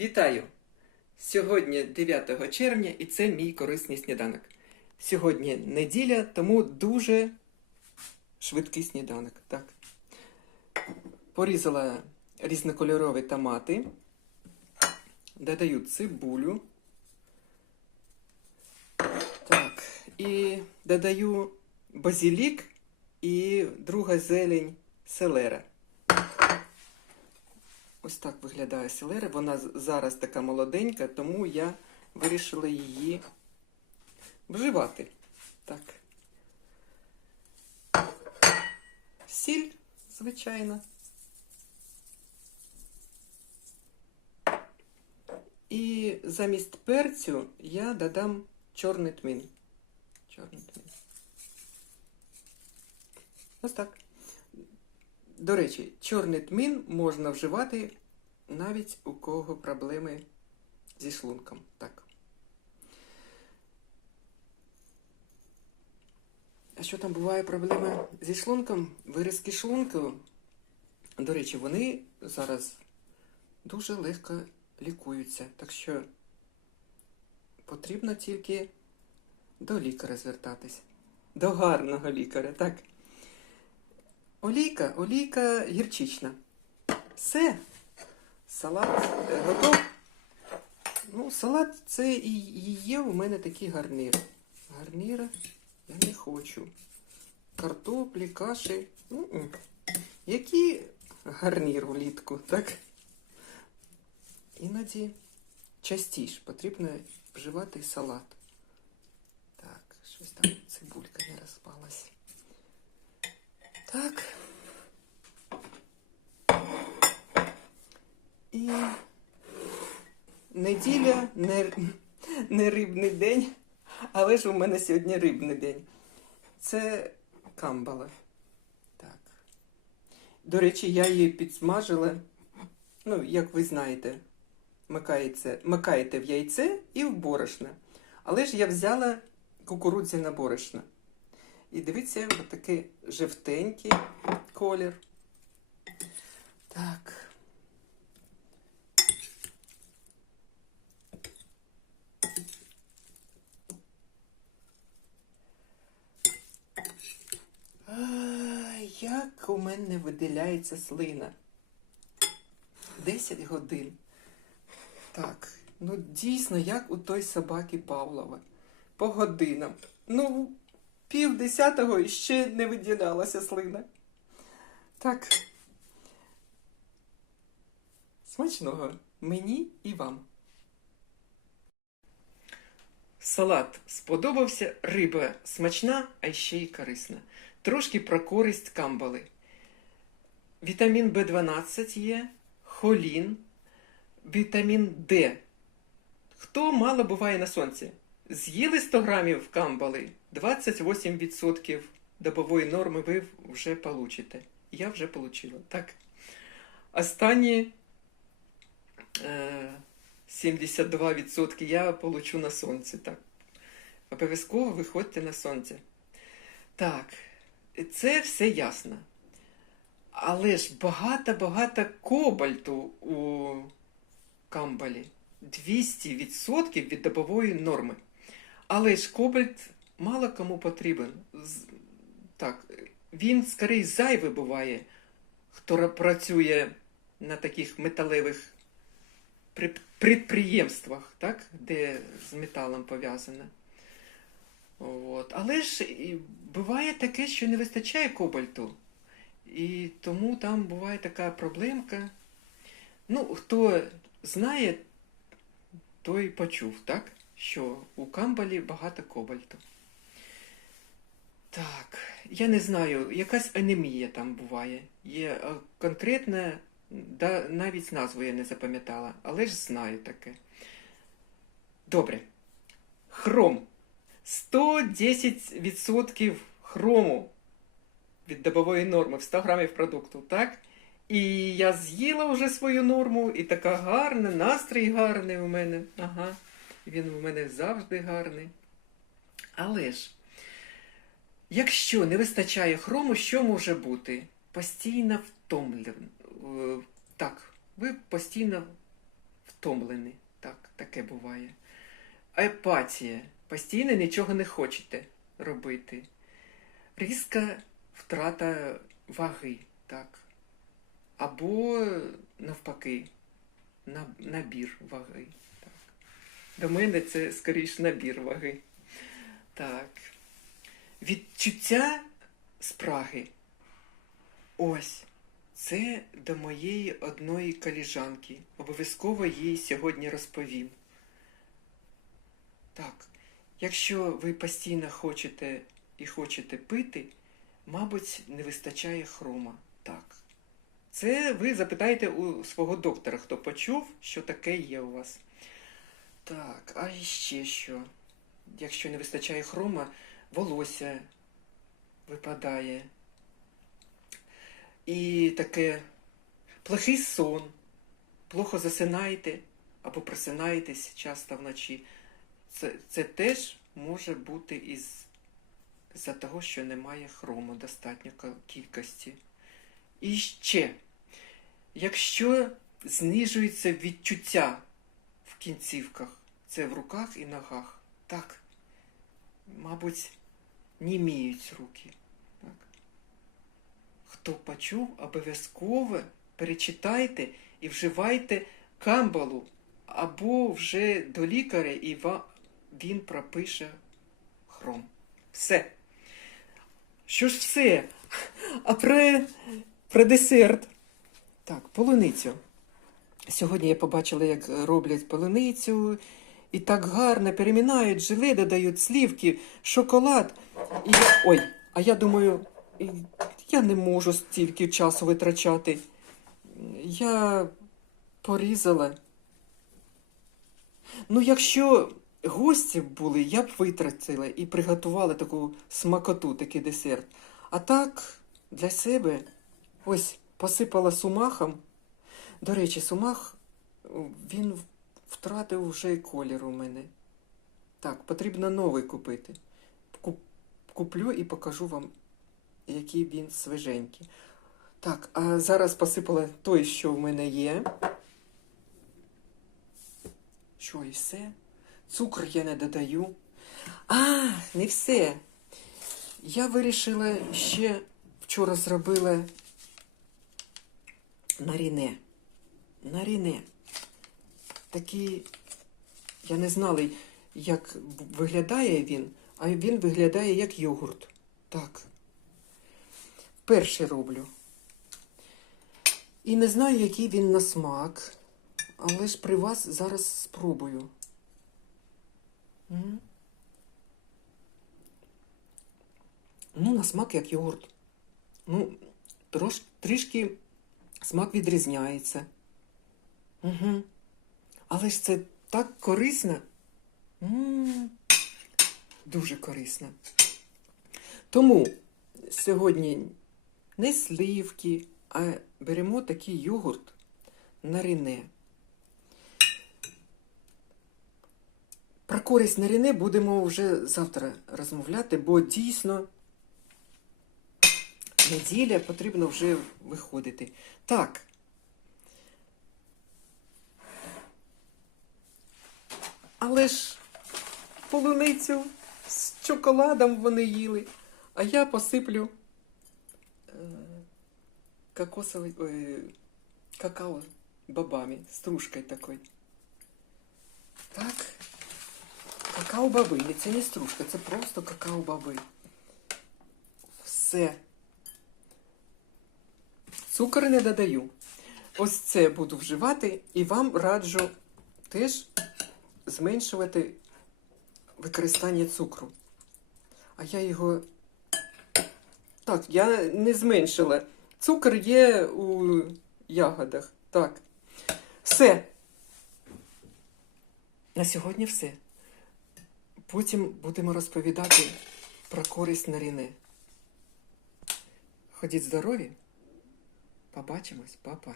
Вітаю! Сьогодні 9 червня і це мій корисний сніданок. Сьогодні неділя, тому дуже швидкий сніданок. Так. Порізала різнокольорові томати, додаю цибулю. Так, і додаю базилік і друга зелень селера. Ось так виглядає селера. Вона зараз така молоденька, тому я вирішила її вживати. Так. Сіль, звичайно. І замість перцю я додам чорний тмін. Чорний тмін. Ось так. До речі, чорний тмін можна вживати навіть у кого проблеми зі шлунком. Так. А що там буває проблема зі шлунком? Виразки шлунку. До речі, вони зараз дуже легко лікуються. Так що потрібно тільки до лікаря звертатись. До гарного лікаря, так. Олійка, олійка гірчична. Все. Салат е, готов. Ну, салат це і є у мене такий гарнір. Гарніра я не хочу. Картоплі, каші. М-м. Який гарнір влітку, так? Іноді частіше потрібно вживати салат. Так, щось там розпалась. Так. І неділя не, не рибний день, але ж у мене сьогодні рибний день. Це камбала. Так. До речі, я її підсмажила. Ну, як ви знаєте, макаєте, макаєте в яйце і в борошно. Але ж я взяла кукурудзяне борошно. І дивіться, отакий жовтенький колір. Так. Ай, як у мене виділяється слина. 10 годин. Так, ну дійсно, як у той собаки Павлова. По годинам. Ну, пів десятого і ще не виділялася слина. Так. Смачного мені і вам. Салат сподобався, риба смачна, а ще й корисна. Трошки про користь камбали. Вітамін В12 є, холін, вітамін Д. Хто мало буває на сонці? З'їли 100 грамів камбали, 28% добової норми ви вже получите. Я вже получила, так. Останні е, 72% я получу на сонці, так. Обов'язково виходьте на сонце. Так, це все ясно. Але ж багато-багато кобальту у камбалі. 200% від добової норми. Але ж кобальт мало кому потрібен. Так, він скоріше зайвий буває, хто працює на таких металевих підприємствах, так, де з металом пов'язане. Але ж буває таке, що не вистачає кобальту. І тому там буває така проблемка. Ну, хто знає, той почув, так? Що у камбалі багато кобальту. Так, я не знаю, якась анемія там буває. Є е, конкретна, да, навіть назву я не запам'ятала, але ж знаю таке. Добре. Хром. 110% хрому від добової норми в 100 грамів продукту, так? І я з'їла вже свою норму, і така гарна, настрій гарний у мене. Ага, він у мене завжди гарний. Але ж, якщо не вистачає хрому, що може бути? Постійно втомлен. е, Так, ви постійно втомлені. Так, таке буває. Апатія. Постійно нічого не хочете робити. Різка втрата ваги, так. Або навпаки, набір ваги. До мене це скоріш набір ваги. Так. Відчуття спраги. Ось. Це до моєї одної коліжанки. Обов'язково їй сьогодні розповім. Так, якщо ви постійно хочете і хочете пити, мабуть, не вистачає хрома. Так. Це ви запитаєте у свого доктора, хто почув, що таке є у вас. Так, а ще що? Якщо не вистачає хрома, волосся випадає. І таке плохий сон, плохо засинаєте або просинаєтесь часто вночі. Це, це теж може бути із за того, що немає хрому достатньо кількості. І ще, якщо знижується відчуття кінцівках, це в руках і ногах, так, мабуть, німіють руки. Так. Хто почув, обов'язково перечитайте і вживайте камбалу, або вже до лікаря, і він пропише хром. Все. Що ж все? А про, про десерт. Так, полуницю. Сьогодні я побачила, як роблять полуницю. І так гарно перемінають, желе додають, слівки, шоколад. І я... Ой, а я думаю, я не можу стільки часу витрачати. Я порізала. Ну, якщо гості були, я б витратила і приготувала таку смакоту, такий десерт. А так, для себе ось посипала сумахом. До речі, сумах він втратив вже колір у мене. Так, потрібно новий купити. Куп- Куплю і покажу вам, який він свіженький. Так, а зараз посипала той, що в мене є. Що, і все? Цукор я не додаю. А, не все. Я вирішила ще вчора зробила наріне. Наріне. Такий, я не знала, як виглядає він, а він виглядає як йогурт. Так. Перший роблю. І не знаю, який він на смак, але ж при вас зараз спробую. Ну, на смак як йогурт. Ну, трош, трішки смак відрізняється. Угу. Але ж це так корисно. Дуже корисно. Тому сьогодні не сливки, а беремо такий йогурт на ріне. Про користь на ріне будемо вже завтра розмовляти, бо дійсно неділя потрібно вже виходити. Так. Але ж полуницю з чоколадом вони їли, а я посиплю е, кокосовий, ой, какао бобами, стружкой такой. Так. Какао-боби. Це не стружка, це просто какао-боби. Все. Цукор не додаю. Ось це буду вживати і вам раджу теж зменшувати використання цукру. А я його. Так, я не зменшила. Цукор є у ягодах. Так. Все. На сьогодні все. Потім будемо розповідати про користь наріни. Ходіть здорові. Побачимось, папа.